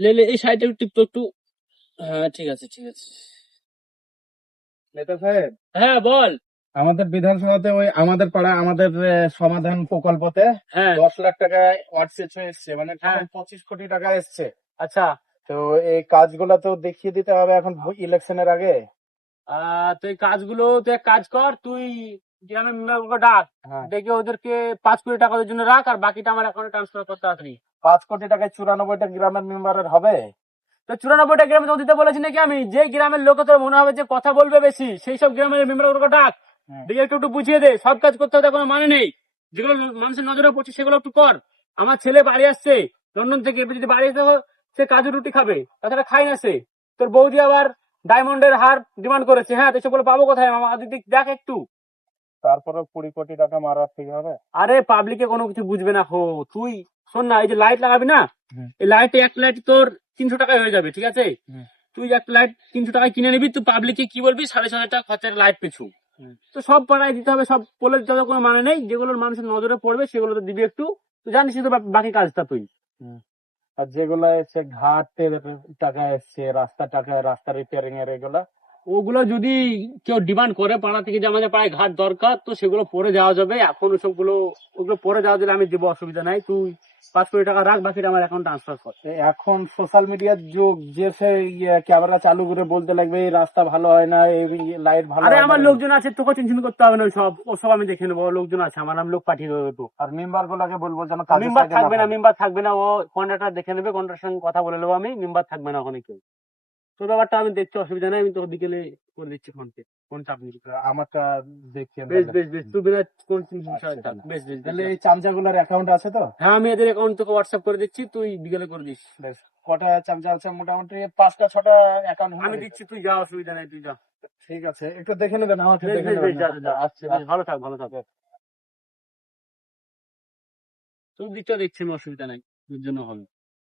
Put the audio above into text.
লে এই সাইডে একটু টিপতো একটু। হ্যাঁ ঠিক আছে ঠিক আছে। নেতা সাহেব, হ্যাঁ বল। আমাদের বিধানসভাতে ওই আমাদের পাড়া আমাদের সমাধান প্রকল্পতে হ্যাঁ 10 লাখ টাকা ওয়ার্ডস এসছে, মানে হ্যাঁ 25 কোটি টাকা এসছে। আচ্ছা। তো এই কাজগুলো তো দেখিয়ে দিতে হবে এখন ইলেকশনের আগে। তো এই কাজগুলো তুই এক কাজ কর, তুই গ্রামের মেম্বারগুলোকে ডাক, হ্যাঁ, ডেকে ওদেরকে 5 কোটি টাকা ওদের জন্য রাখ, আর বাকিটা আমার অ্যাকাউন্টে ট্রান্সফার করতে আসবি। 5 কোটি টাকায় 94টা গ্রামের মেম্বারের হবে। তো 94টা গ্রামে তো দিতে বলেছি নাকি আমি? যে গ্রামের লোক তোর মনে হবে যে কথা বলবে বেশি, সেই সব গ্রামের মেম্বারগুলোকে ডাক, হ্যাঁ। দেখে একটু একটু বুঝিয়ে দে। সব কাজ করতে হবে কোনো মানে নেই, যেগুলো মানুষের নজরে পড়ছে সেগুলো একটু কর। আমার ছেলে বাড়ি আসছে লন্ডন থেকে, এবার যদি বাড়ি আসতে হয়, সে কাজু রুটি খাবে, তাছাড়া খাই না সে। তোর বৌদি আবার ডায়মন্ডের হার ডিমান্ড করেছে, হ্যাঁ তো সেগুলো পাবো কোথায় মামা? দিদি দেখ একটু। তারপরে 20 কোটি টাকা মারা ঠিক হবে। আরে পাবলিকে কোনো কিছু বুঝবে না হো। তুই শোন না, এই যে লাইট লাগাবি না, হুম। এই লাইটে এক লাইট তোর 300 টাকায় হয়ে যাবে, ঠিক আছে? হুম। তুই একটা লাইট 300 টাকায় কিনে নিবি, তুই পাবলিককে কি বলবি 7,500 টাকা খরচা লাইট পিছু। হুম। তো সব পাড়ায় দিতে হবে, সব বলে দিতে হবে, কোনো মানে নেই। যেগুলোর মানুষের নজরে পড়বে সেগুলো তো দিবি একটু। তুই জানিস তো বাকি কাজটা তুই। হুম। আর যেগুলো এসছে ঘাটের টাকা এসছে, রাস্তা টাকা, রাস্তা রিপেয়ারিং এর এগুলা। ওগুলো যদি কেউ ডিমান্ড করে পাড়া থেকে যে আমাদের পাড়ায় ঘাট দরকার, তো সেগুলো পরে যাওয়া যাবে। এখন ওসবগুলো ওগুলো পরে যাওয়া দিলে আমি দেবো, অসুবিধা নাই। তুই 5 কোটি টাকা রাখ, বাকিটা আমার অ্যাকাউন্ট ট্রান্সফার কর। এখন সোশ্যাল মিডিয়ার যুগ, যে সে ক্যামেরা চালু করে বলতে লাগবে এই রাস্তা ভালো হয় না, এই লাইট ভালো আরে হয় না। আমার লোকজন আছে, তোকে টেনশন করতে হবে না। ওসব আমি দেখে নেবো, লোকজন আছে আমার, আমি লোক পাঠিয়ে দেবো তো। আর মেম্বার গুলাকে বলবো যেন কাজে মেম্বার সাইডে থাকবে না, থাকে। মেম্বার থাকবে না, ও কন্ট্রাক্টর দেখে নেবে, কন্ট্রাক্টর সঙ্গে কথা বলে নেবো আমি। মেম্বার থাকবে না ওখানে কেউ। তোর ব্যাপারটা আমি দেখছি, অসুবিধা নাই, আমি তোকে বিকেলে করে দিচ্ছি ফোনকে। কোন চাপ নেই। আমারটা দেখিয়ে বেশ তাহলে। বেশ বেশ, তুই বিনা কোন বিষয় আচ্ছা, থাক। বেশ বেশ বেশ, তাহলে যা। এই চামচাগুলার অ্যাকাউন্ট আছে তো? হ্যাঁ আমি এদের অ্যাকাউন্ট তোকে হোয়াটসঅ্যাপ করে দিচ্ছি, তুই বিকেলে করে দিস। বেশ, কটা চামচা আছে? মোটামুটি 5টা 6টা অ্যাকাউন্ট আমি দিচ্ছি, তুই যা, অসুবিধা নাই, তুই যা। ঠিক আছে, একটু দেখে নেবেন, আমাকে বেশ দেখে বেশ নেবেন। বেশ, যা যা, আসছে। বেশ ভালো থাক ভালো থাক। তোর দিকটা দেখছি আমি, অসুবিধা নাই, তোর জন্য হবে।